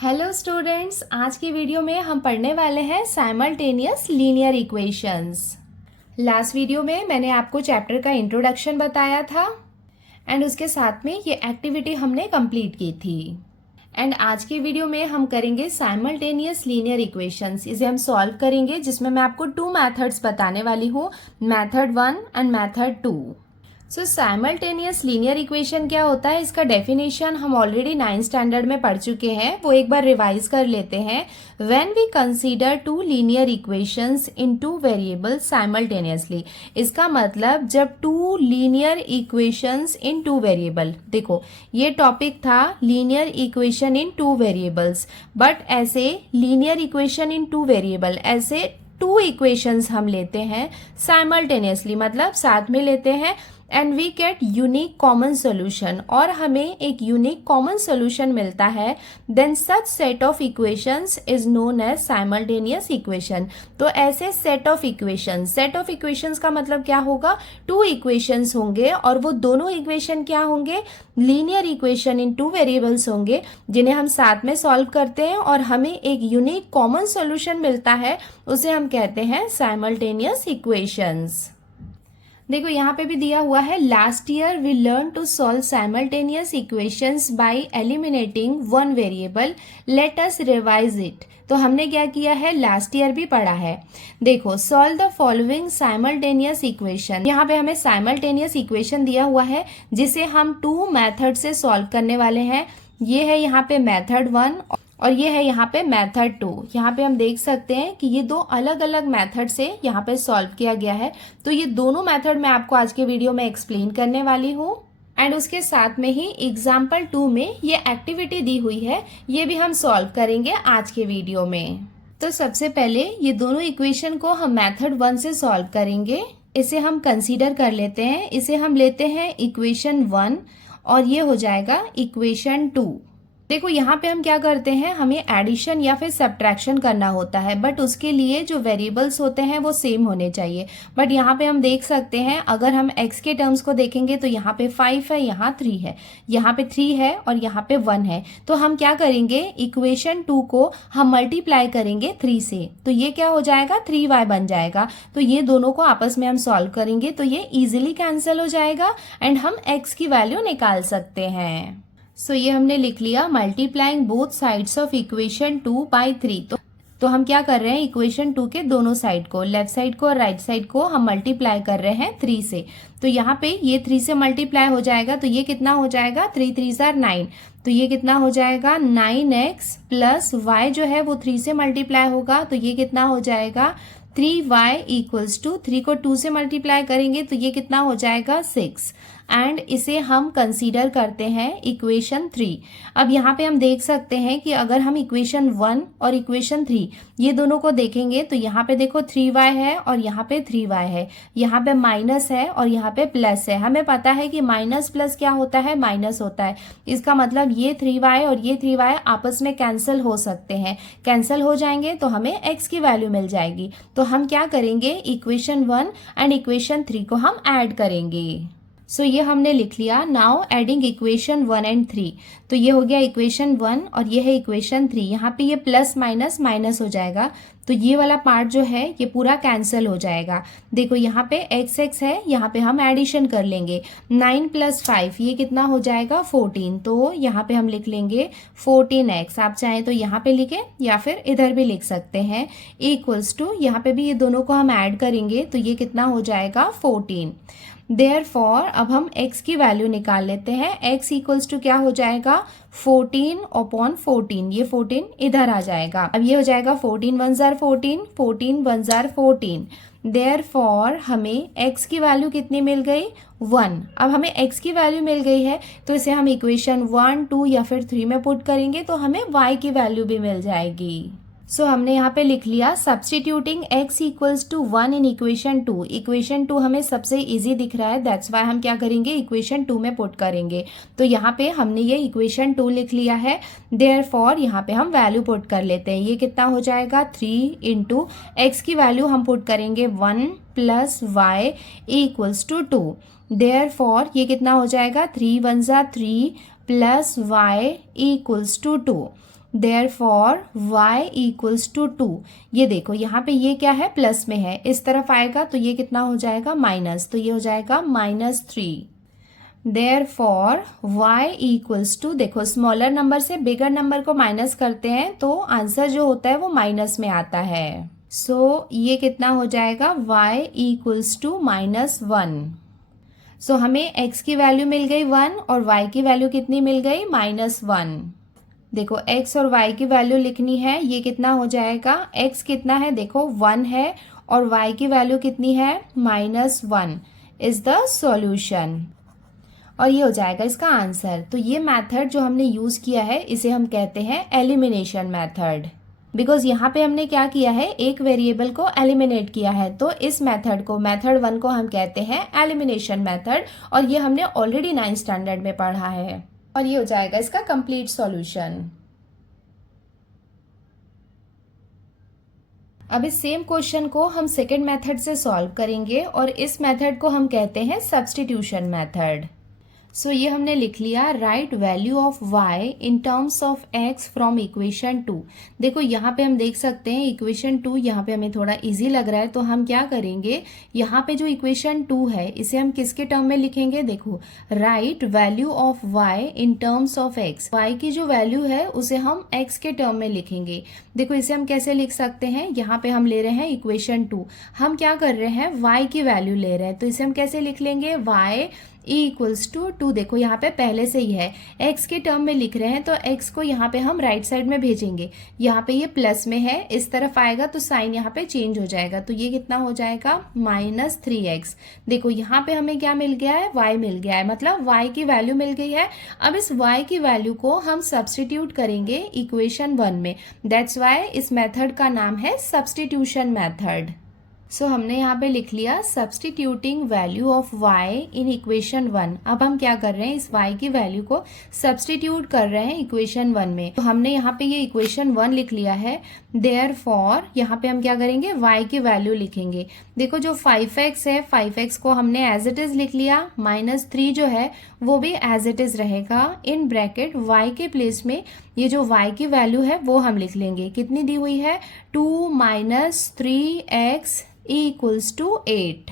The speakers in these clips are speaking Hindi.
हेलो स्टूडेंट्स, आज की वीडियो में हम पढ़ने वाले हैं simultaneous linear equations. Last video में मैंने आपको चैप्टर का इंट्रोडक्शन बताया था एंड उसके साथ में ये एक्टिविटी हमने कंप्लीट की थी। एंड आज की वीडियो में हम करेंगे साइमल्टेनियस लीनियर इक्वेशंस। इसे हम सॉल्व करेंगे जिसमें मैं आपको 2 मेथड्स बताने वाली हूँ, method 1 and method 2। So simultaneous linear equation क्या होता है, इसका डेफिनेशन हम ऑलरेडी 9th स्टैंडर्ड में पढ़ चुके हैं, वो एक बार रिवाइज कर लेते हैं। When we consider 2 linear equations in 2 variables simultaneously, इसका मतलब जब 2 लीनियर इक्वेशंस इन 2 वेरिएबल, देखो ये टॉपिक था linear equation in 2 variables, but ऐसे लीनियर इक्वेशन इन 2 वेरिएबल, ऐसे 2 इक्वेशंस हम लेते हैं साइमल्टेनियसली, मतलब साथ में लेते हैं and we get unique common solution, और हमें एक यूनिक कॉमन सोल्यूशन मिलता है, then such set of equations is known as simultaneous equation. तो ऐसे सेट ऑफ इक्वेशंस का मतलब क्या होगा, 2 इक्वेशंस होंगे और वो दोनों इक्वेशन क्या होंगे, लीनियर इक्वेशन इन 2 वेरिएबल्स होंगे, जिन्हें हम साथ में सॉल्व करते हैं और हमें एक यूनिक कॉमन सोल्यूशन मिलता है, उसे हम कहते हैं साइमल्टेनियस इक्वेशंस। देखो यहाँ पे भी दिया हुआ है, last year we learn to solve simultaneous equations by eliminating one variable, let us revise it. तो हमने क्या किया है, लास्ट ईयर भी पढ़ा है। देखो, solve the following simultaneous equation. यहाँ पे हमें साइमल्टेनियस इक्वेशन दिया हुआ है जिसे हम 2 मेथड से सॉल्व करने वाले हैं। ये है यहाँ पे मेथड 1 और ये है यहाँ पे मेथड 2। यहाँ पे हम देख सकते हैं कि ये 2 अलग अलग मेथड से यहाँ पे सॉल्व किया गया है। तो ये दोनों मेथड मैं आपको आज के वीडियो में एक्सप्लेन करने वाली हूँ एंड उसके साथ में ही एग्जाम्पल 2 में ये एक्टिविटी दी हुई है, ये भी हम सॉल्व करेंगे आज के वीडियो में। तो सबसे पहले ये दोनों इक्वेशन को हम मेथड 1 से सॉल्व करेंगे। इसे हम कंसीडर कर लेते हैं, इसे हम लेते हैं इक्वेशन 1 और ये हो जाएगा इक्वेशन 2। देखो यहाँ पे हम क्या करते हैं, हमें एडिशन या फिर सब्ट्रैक्शन करना होता है, बट उसके लिए जो वेरिएबल्स होते हैं वो सेम होने चाहिए। बट यहाँ पे हम देख सकते हैं, अगर हम x के टर्म्स को देखेंगे तो यहाँ पे 5 है, यहाँ 3 है, यहाँ पे 3 है और यहाँ पे 1 है। तो हम क्या करेंगे, इक्वेशन 2 को हम मल्टीप्लाई करेंगे 3 से, तो ये क्या हो जाएगा, 3y बन जाएगा। तो ये दोनों को आपस में हम सॉल्व करेंगे तो ये इजिली कैंसिल हो जाएगा एंड हम x की वैल्यू निकाल सकते हैं। सो ये हमने लिख लिया, multiplying both sides of equation 2 by 3। तो हम क्या कर रहे हैं, इक्वेशन 2 के दोनों साइड को, लेफ्ट साइड को और राइट साइड को हम मल्टीप्लाई कर रहे हैं 3 से। तो यहाँ पे ये 3 से मल्टीप्लाई हो जाएगा तो ये कितना हो जाएगा, 3 3 आर 9। तो ये कितना हो जाएगा, 9x प्लस y जो है वो 3 से मल्टीप्लाई होगा तो ये कितना हो जाएगा, 3y इक्वल्स टू 3 को 2 से मल्टीप्लाई करेंगे तो ये कितना हो जाएगा, 6। एंड इसे हम कंसीडर करते हैं इक्वेशन 3। अब यहाँ पे हम देख सकते हैं कि अगर हम इक्वेशन 1 और इक्वेशन 3 ये दोनों को देखेंगे तो यहाँ पे देखो 3y है और यहाँ पे 3y है, यहाँ पे माइनस है और यहाँ पे प्लस है। हमें पता है कि माइनस प्लस क्या होता है, माइनस होता है। इसका मतलब ये 3y और ये 3y आपस में कैंसिल हो सकते हैं, कैंसिल हो जाएंगे तो हमें x की वैल्यू मिल जाएगी। तो हम क्या करेंगे, इक्वेशन 1 एंड इक्वेशन 3 को हम ऐड करेंगे। सो ये हमने लिख लिया। नाउ एडिंग इक्वेशन 1 एंड 3, तो ये हो गया इक्वेशन 1 और ये है इक्वेशन 3। यहाँ पे ये प्लस माइनस माइनस हो जाएगा तो ये वाला पार्ट जो है ये पूरा कैंसिल हो जाएगा। देखो यहाँ पे x है, यहाँ पे हम एडिशन कर लेंगे, 9 प्लस 5 ये कितना हो जाएगा, 14। तो यहाँ पे हम लिख लेंगे 14x, आप चाहें तो यहाँ पे लिखें या फिर इधर भी लिख सकते हैं, इक्वल्स टू यहाँ पे भी ये दोनों को हम ऐड करेंगे तो ये कितना हो जाएगा, 14। देयरफॉर अब हम x की वैल्यू निकाल लेते हैं। x इक्वल्स टू क्या हो जाएगा, 14/14। ये 14 इधर आ जाएगा। अब ये हो जाएगा 14 1 जार 14, 14 1 जार 14। देयरफॉर हमें x की वैल्यू कितनी मिल गई, 1। अब हमें x की वैल्यू मिल गई है तो इसे हम इक्वेशन 1 2 या फिर 3 में पुट करेंगे तो हमें y की वैल्यू भी मिल जाएगी। सो हमने यहाँ पे लिख लिया, substituting x equals to 1 in equation 2। Equation 2 हमें सबसे इजी दिख रहा है, दैट्स वाई हम क्या करेंगे, इक्वेशन 2 में पुट करेंगे। तो यहाँ पे हमने ये इक्वेशन 2 लिख लिया है। देयरफॉर यहाँ पे हम वैल्यू पुट कर लेते हैं। ये कितना हो जाएगा, 3 इंटू एक्स की वैल्यू हम पुट करेंगे 1 plus y equals to 2। Therefore ये कितना हो जाएगा, 3 1 जार 3 plus y equals to 2। Therefore y equals to 2। ये देखो यहाँ पे ये क्या है, प्लस में है, इस तरफ आएगा तो ये कितना हो जाएगा, माइनस, तो ये हो जाएगा -3। देयरफॉर y इक्वल्स टू, देखो स्मॉलर नंबर से बिगर नंबर को माइनस करते हैं तो आंसर जो होता है वो माइनस में आता है। सो ये कितना हो जाएगा, y इक्वल्स टू -1। सो हमें x की वैल्यू मिल गई 1 और y की वैल्यू कितनी मिल गई, -1। देखो x और y की वैल्यू लिखनी है, ये कितना हो जाएगा, x कितना है, देखो 1 है और y की वैल्यू कितनी है, -1 इज द सॉल्यूशन। और ये हो जाएगा इसका आंसर। तो ये मेथड जो हमने यूज किया है इसे हम कहते हैं एलिमिनेशन मेथड, बिकॉज यहाँ पे हमने क्या किया है, एक वेरिएबल को एलिमिनेट किया है। तो इस मेथड को, मेथड 1 को हम कहते हैं एलिमिनेशन मेथड, और ये हमने ऑलरेडी 9th स्टैंडर्ड में पढ़ा है। और ये हो जाएगा इसका कंप्लीट सॉल्यूशन। अब इस सेम क्वेश्चन को हम सेकेंड मेथड से सॉल्व करेंगे और इस मेथड को हम कहते हैं सब्स्टिट्यूशन मेथड। सो ये हमने लिख लिया, right value of y in terms of x from equation 2। देखो यहाँ पे हम देख सकते हैं इक्वेशन 2 यहाँ पे हमें थोड़ा इजी लग रहा है, तो हम क्या करेंगे, यहाँ पे जो इक्वेशन 2 है इसे हम किसके टर्म में लिखेंगे, देखो right value of y in terms of x। y की जो वैल्यू है उसे हम x के टर्म में लिखेंगे। देखो इसे हम कैसे लिख सकते हैं, यहाँ पे हम ले रहे हैं इक्वेशन 2, हम क्या कर रहे हैं, y की वैल्यू ले रहे हैं, तो इसे हम कैसे लिख लेंगे, y इक्वल्स टू 2। देखो यहाँ पे पहले से ही है, x के टर्म में लिख रहे हैं तो x को यहाँ पे हम राइट साइड में भेजेंगे। यहाँ पे ये प्लस में है, इस तरफ आएगा तो साइन यहाँ पे चेंज हो जाएगा, तो ये कितना हो जाएगा, -3x। देखो यहाँ पे हमें क्या मिल गया है, y मिल गया है, मतलब y की वैल्यू मिल गई है। अब इस y की वैल्यू को हम सब्स्टिट्यूट करेंगे इक्वेशन 1 में, दैट्स वाई इस मेथड का नाम है सब्स्टिट्यूशन मेथड। सो हमने यहाँ पे लिख लिया substituting value of y in equation 1। अब हम क्या कर रहे हैं, इस y की वैल्यू को सब्स्टिट्यूट कर रहे हैं इक्वेशन 1 में। तो हमने यहाँ पे ये इक्वेशन 1 लिख लिया है, देयरफॉर यहाँ पे हम क्या करेंगे, y की वैल्यू लिखेंगे। देखो जो 5x है, 5x को हमने एज इट इज लिख लिया, -3 जो है वो भी एज इट इज रहेगा। इन ब्रैकेट y के प्लेस में ये जो y की वैल्यू है वो हम लिख लेंगे, कितनी दी हुई है, 2 - 3x इक्वल्स टू 8।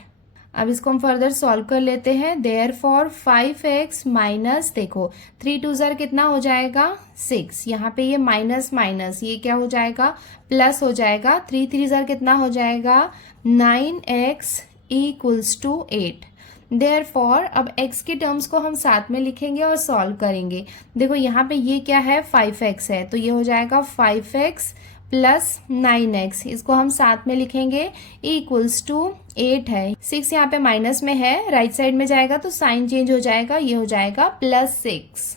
अब इसको हम फर्दर सॉल्व कर लेते हैं। देयरफॉर 5x माइनस, देखो 3 2 ज़र कितना हो जाएगा, 6। यहाँ पे ये माइनस माइनस ये क्या हो जाएगा, प्लस हो जाएगा। 3 3 ज़र कितना हो जाएगा, 9x इक्वल्स टू 8। देयरफॉर अब x के टर्म्स को हम साथ में लिखेंगे और सॉल्व करेंगे। देखो यहाँ पे ये क्या है, 5x है, तो ये हो जाएगा 5x प्लस 9x, इसको हम साथ में लिखेंगे, इक्वल्स टू 8 है। 6 यहाँ पे माइनस में है, राइट साइड में जाएगा तो साइन चेंज हो जाएगा, ये हो जाएगा +6।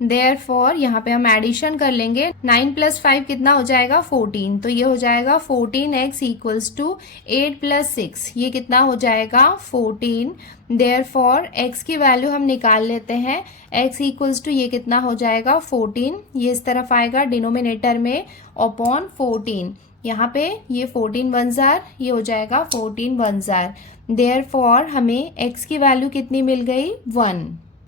देयरफॉर यहाँ पे हम एडिशन कर लेंगे, 9 + 5 कितना हो जाएगा, 14, तो ये हो जाएगा 14x इक्वल्स टू 8 + 6, ये कितना हो जाएगा, 14। देयरफॉर x की वैल्यू हम निकाल लेते हैं, x इक्वल्स टू ये कितना हो जाएगा, 14, ये इस तरफ आएगा डिनोमिनेटर में, अपॉन 14। यहाँ पे ये 14 1 ज़ार, ये हो जाएगा 14 1 ज़ार। देयरफॉर हमें x की वैल्यू कितनी मिल गई, 1।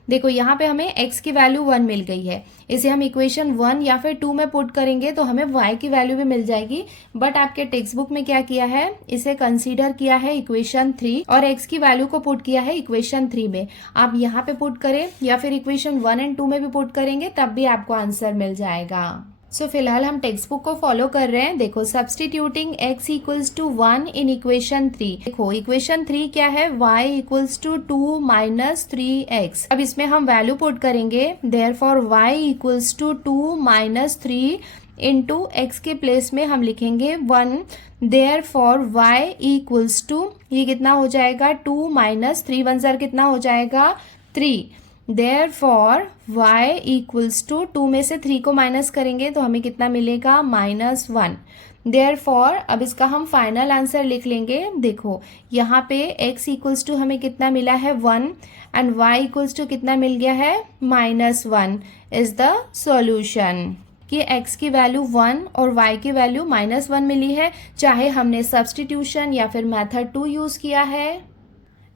देखो यहाँ पे हमें x की वैल्यू 1 मिल गई है, इसे हम इक्वेशन 1 या फिर 2 में पुट करेंगे तो हमें y की वैल्यू भी मिल जाएगी। बट आपके टेक्स्ट बुक में क्या किया है, इसे कंसीडर किया है इक्वेशन 3 और x की वैल्यू को पुट किया है इक्वेशन 3 में। आप यहाँ पे पुट करें या फिर इक्वेशन 1 और 2 में भी पुट करेंगे तब भी आपको आंसर मिल जाएगा। सो फिलहाल हम टेक्स्ट बुक को फॉलो कर रहे हैं। देखो substituting x equals to 1 in equation 3। देखो इक्वेशन 3 क्या है, y इक्वल्स टू 2 - 3x। अब इसमें हम वैल्यू पुट करेंगे, therefore y equals to 2 - 3 into x के प्लेस में हम लिखेंगे 1। देयरफॉर y इक्वल्स टू ये कितना हो जाएगा, 2 - 3 1 ज़ार कितना हो जाएगा, 3। देयरफॉर y इक्वल्स टू 2 में से 3 को माइनस करेंगे तो हमें कितना मिलेगा, -1। देयरफॉर अब इसका हम फाइनल आंसर लिख लेंगे। देखो यहाँ पे x इक्वल्स टू हमें कितना मिला है, 1 एंड y इक्वल्स टू कितना मिल गया है, -1 इज द सॉल्यूशन। कि x की वैल्यू 1 और y की वैल्यू -1 मिली है, चाहे हमने सब्स्टिट्यूशन या फिर मेथड 2 यूज किया है।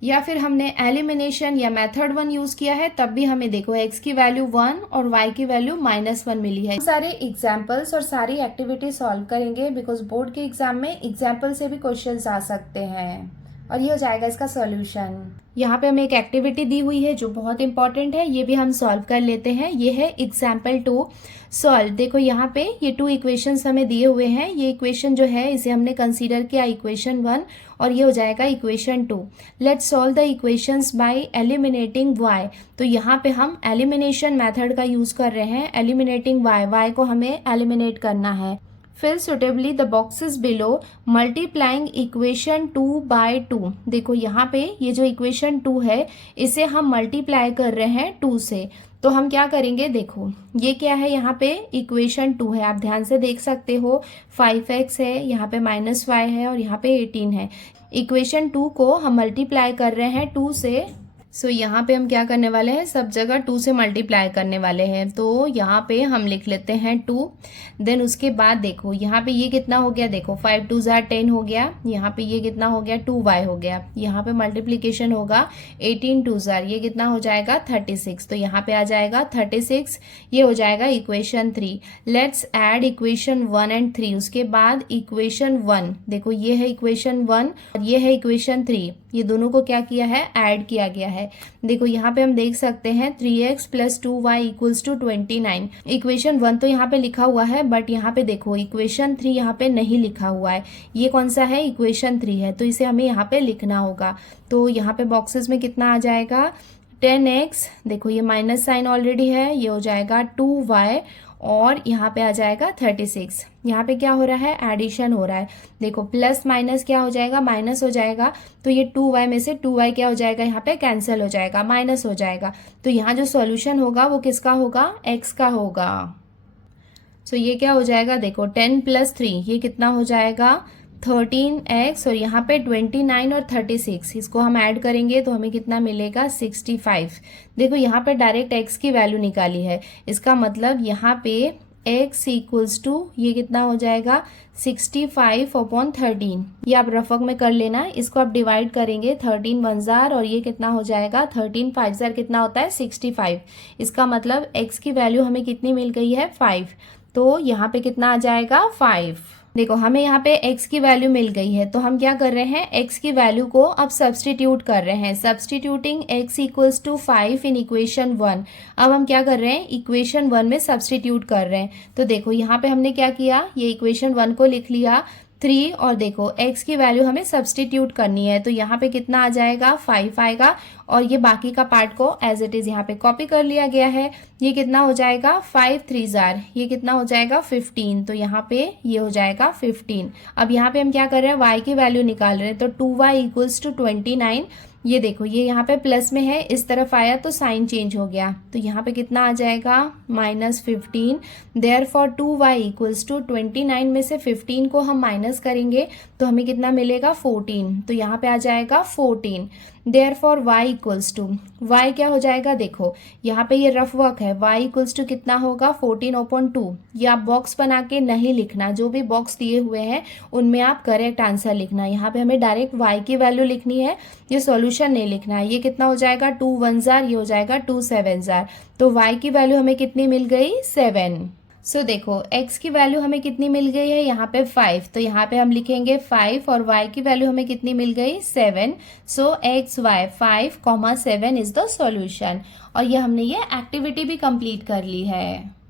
या फिर हमने एलिमिनेशन या मेथड 1 यूज किया है तब भी हमें देखो x की वैल्यू 1 और y की वैल्यू -1 मिली है। सारे एग्जाम्पल्स और सारी एक्टिविटी सॉल्व करेंगे बिकॉज बोर्ड के एग्जाम में एग्जाम्पल से भी क्वेश्चंस आ सकते हैं और ये हो जाएगा इसका सॉल्यूशन। यहाँ पे हमें एक एक्टिविटी दी हुई है जो बहुत इंपॉर्टेंट है, ये भी हम सॉल्व कर लेते हैं। ये है एग्जाम्पल 2 सॉल्व। देखो यहाँ पे ये 2 इक्वेशंस हमें दिए हुए हैं। ये इक्वेशन जो है इसे हमने कंसीडर किया इक्वेशन 1 और ये हो जाएगा equation 2। Let's solve the equations by eliminating y। तो यहाँ पे हम एलिमिनेशन मेथड का यूज कर रहे हैं। एलिमिनेटिंग y को हमें एलिमिनेट करना है। Fill suitably the boxes below multiplying equation 2 by 2। देखो यहाँ पे ये जो इक्वेशन 2 है इसे हम मल्टीप्लाई कर रहे हैं 2 से। तो हम क्या करेंगे, देखो ये क्या है, यहाँ पे इक्वेशन 2 है, आप ध्यान से देख सकते हो 5x है, यहाँ पे -y है और यहाँ पे 18 है। इक्वेशन 2 को हम मल्टीप्लाई कर रहे हैं 2 से। सो यहाँ पे हम क्या करने वाले हैं, सब जगह 2 से मल्टीप्लाई करने वाले हैं। तो यहाँ पे हम लिख लेते हैं 2। देन उसके बाद देखो यहाँ पे ये कितना हो गया, देखो 5 2 जार 10 हो गया। यहाँ पे ये कितना हो गया, 2y हो गया। यहाँ पे मल्टीप्लीकेशन होगा 18 2 जार, ये कितना हो जाएगा 36। तो यहाँ पे आ जाएगा 36, ये हो जाएगा equation 3। Let's add equation 1 and 3। उसके बाद इक्वेशन 1, देखो ये है इक्वेशन 1 और ये है इक्वेशन 3। ये दोनों को क्या किया है, ऐड किया गया है। देखो यहाँ पे हम देख सकते हैं 3x + 2y = 29। इक्वेशन 1 तो यहाँ पे लिखा हुआ है बट यहाँ पे देखो इक्वेशन 3 यहाँ पे नहीं लिखा हुआ है। ये कौन सा है, इक्वेशन 3 है, तो इसे हमें यहाँ पे लिखना होगा। तो यहाँ पे बॉक्सेस में कितना आ जाएगा, 10x, देखो ये माइनस साइन ऑलरेडी है, ये हो जाएगा 2y और यहाँ पे आ जाएगा 36। यहाँ पे क्या हो रहा है, एडिशन हो रहा है। देखो प्लस माइनस क्या हो जाएगा, माइनस हो जाएगा। तो ये 2y में से 2y क्या हो जाएगा, यहाँ पे कैंसिल हो जाएगा, माइनस हो जाएगा। तो यहाँ जो सॉल्यूशन होगा वो किसका होगा, x का होगा। तो ये क्या हो जाएगा, देखो 10 + 3 ये कितना हो जाएगा 13x और यहाँ पे 29 और 36, इसको हम ऐड करेंगे तो हमें कितना मिलेगा 65। देखो यहाँ पे डायरेक्ट x की वैल्यू निकाली है, इसका मतलब यहाँ पे x = ये कितना हो जाएगा 65/13। ये आप रफक में कर लेना, इसको आप डिवाइड करेंगे 13 1 जार और ये कितना हो जाएगा 13 5 जार कितना होता है 65। इसका मतलब x की वैल्यू हमें कितनी मिल गई है 5। तो यहाँ पे कितना आ जाएगा 5। देखो हमें यहाँ पे x की वैल्यू मिल गई है तो हम क्या कर रहे हैं, x की वैल्यू को अब सब्सटीट्यूट कर रहे हैं। Substituting x = 5 in equation 1। अब हम क्या कर रहे हैं, इक्वेशन 1 में सब्सटीट्यूट कर रहे हैं। तो देखो यहाँ पे हमने क्या किया, ये इक्वेशन 1 को लिख लिया 3 और देखो x की वैल्यू हमें सब्सटीट्यूट करनी है। तो यहाँ पे कितना आ जाएगा 5 आएगा और ये बाकी का पार्ट को एज इट इज यहाँ पे कॉपी कर लिया गया है। ये कितना हो जाएगा 5 3 जार, ये कितना हो जाएगा 15। तो यहाँ पे ये हो जाएगा 15। अब यहाँ पे हम क्या कर रहे हैं, y की वैल्यू निकाल रहे हैं। तो 2y = 29। ये देखो ये यहाँ पे प्लस में है, इस तरफ आया तो साइन चेंज हो गया। तो यहाँ पे कितना आ जाएगा -15। देयरफॉर 2y = 29 में से 15 को हम माइनस करेंगे तो हमें कितना मिलेगा 14। तो यहाँ पे आ जाएगा 14। देयरफॉर y क्या हो जाएगा, देखो यहाँ पे ये रफ वर्क है, y = कितना होगा 14/2। ये आप बॉक्स बना के नहीं लिखना, जो भी बॉक्स दिए हुए हैं उनमें आप करेक्ट आंसर लिखना। यहाँ पे हमें डायरेक्ट y की वैल्यू लिखनी है, ये सॉल्यूशन नहीं लिखना है। ये कितना हो जाएगा 2 1 जार, ये हो जाएगा 2 7 जार। तो y की वैल्यू हमें कितनी मिल गई 7। सो देखो x की वैल्यू हमें कितनी मिल गई है, यहाँ पे 5। तो यहाँ पे हम लिखेंगे 5 और y की वैल्यू हमें कितनी मिल गई 7। सो x y 5, 7 is the solution. और ये हमने ये एक्टिविटी भी कंप्लीट कर ली है।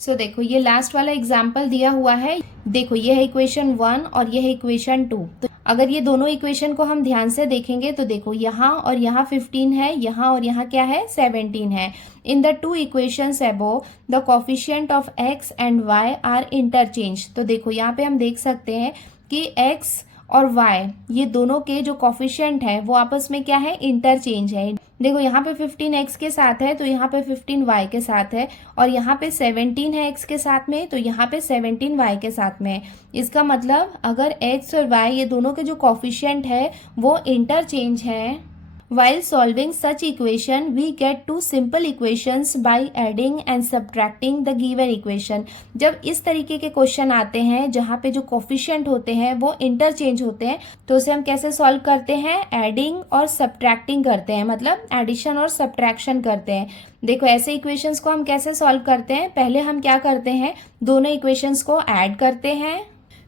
सो देखो ये लास्ट वाला एग्जाम्पल दिया हुआ है। देखो ये है इक्वेशन 1 और ये है इक्वेशन 2। तो अगर ये दोनों इक्वेशन को हम ध्यान से देखेंगे तो देखो यहाँ और यहाँ 15 है, यहाँ और यहाँ क्या है 17 है। In the 2 equations above the coefficient of x and y are interchange. तो देखो यहाँ पे हम देख सकते हैं कि x और y ये दोनों के जो कोफिशिएंट है वो आपस में क्या है, इंटरचेंज है। देखो यहाँ पे 15 x के साथ है तो यहाँ पे 15 y के साथ है और यहाँ पे 17 है x के साथ में तो यहाँ पे 17 y के साथ में है। इसका मतलब अगर x और y ये दोनों के जो कोफिशिएंट है वो इंटरचेंज है While solving such equation, we get two simple equations by adding and subtracting the given equation. जब इस तरीके के क्वेश्चन आते हैं जहाँ पे जो कोफिशिएंट होते हैं वो इंटरचेंज होते हैं, तो उसे हम कैसे सॉल्व करते हैं? एडिंग और सब्ट्रैक्टिंग करते हैं, मतलब एडिशन और सब्ट्रैक्शन करते हैं। देखो ऐसे इक्वेशंस को हम कैसे सॉल्व करते हैं? पहले हम क्या करते हैं, दोनों इक्वेशंस को ऐड करते हैं,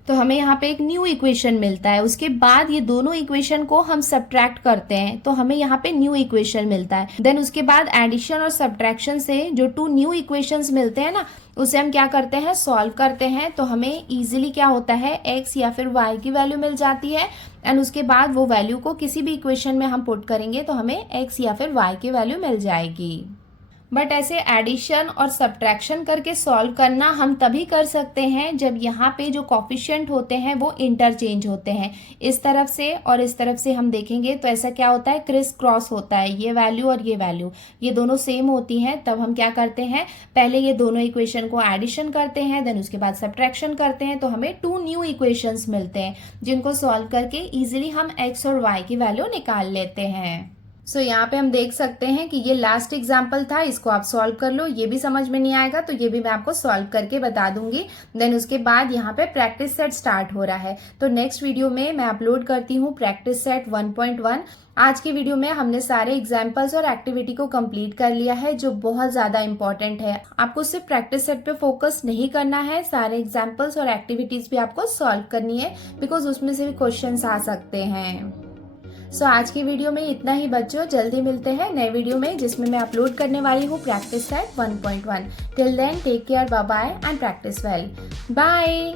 तो हमें यहाँ पे एक न्यू इक्वेशन मिलता है। उसके बाद ये दोनों इक्वेशन को हम सब्ट्रैक्ट करते हैं, तो हमें यहाँ पे न्यू इक्वेशन मिलता है। देन उसके बाद एडिशन और सब्ट्रैक्शन से जो टू न्यू इक्वेशंस मिलते हैं ना, उसे हम क्या करते हैं? सॉल्व करते हैं। तो हमें इजीली क्या होता है, x या फिर y की वैल्यू मिल जाती है, एंड उसके बाद वो वैल्यू को किसी भी इक्वेशन में हम पुट करेंगे तो हमें x या फिर y की वैल्यू मिल जाएगी। बट ऐसे एडिशन और सब्ट्रैक्शन करके सॉल्व करना हम तभी कर सकते हैं जब यहाँ पे जो कोफिशिएंट होते हैं वो इंटरचेंज होते हैं। इस तरफ से और इस तरफ से हम देखेंगे तो ऐसा क्या होता है, क्रिस क्रॉस होता है। ये वैल्यू और ये वैल्यू ये दोनों सेम होती हैं, तब हम क्या करते हैं, पहले ये दोनों इक्वेशन को एडिशन करते हैं, देन उसके बाद सब्ट्रैक्शन करते हैं, तो हमें टू न्यू इक्वेशंस मिलते हैं जिनको सॉल्व करके इजिली हम x और y की वैल्यू निकाल लेते हैं। सो यहाँ पे हम देख सकते हैं कि ये लास्ट एग्जाम्पल था, इसको आप सॉल्व कर लो। ये भी समझ में नहीं आएगा तो ये भी मैं आपको सॉल्व करके बता दूंगी। देन उसके बाद यहाँ पे प्रैक्टिस सेट स्टार्ट हो रहा है, तो नेक्स्ट वीडियो में मैं अपलोड करती हूँ प्रैक्टिस सेट 1.1। आज की वीडियो में हमने सारे एग्जाम्पल्स और एक्टिविटी को कंप्लीट कर लिया है, जो बहुत ज़्यादा इंपॉर्टेंट है। आपको सिर्फ प्रैक्टिस सेट पे फोकस नहीं करना है, सारे एग्जाम्पल्स और एक्टिविटीज़ भी आपको सॉल्व करनी है, बिकॉज उसमें से भी क्वेश्चंस आ सकते हैं। सो आज की वीडियो में इतना ही बच्चों, जल्दी मिलते हैं नए वीडियो में जिसमें मैं अपलोड करने वाली हूँ practice set 1.1। Till then take care, bye bye and practice well. Bye.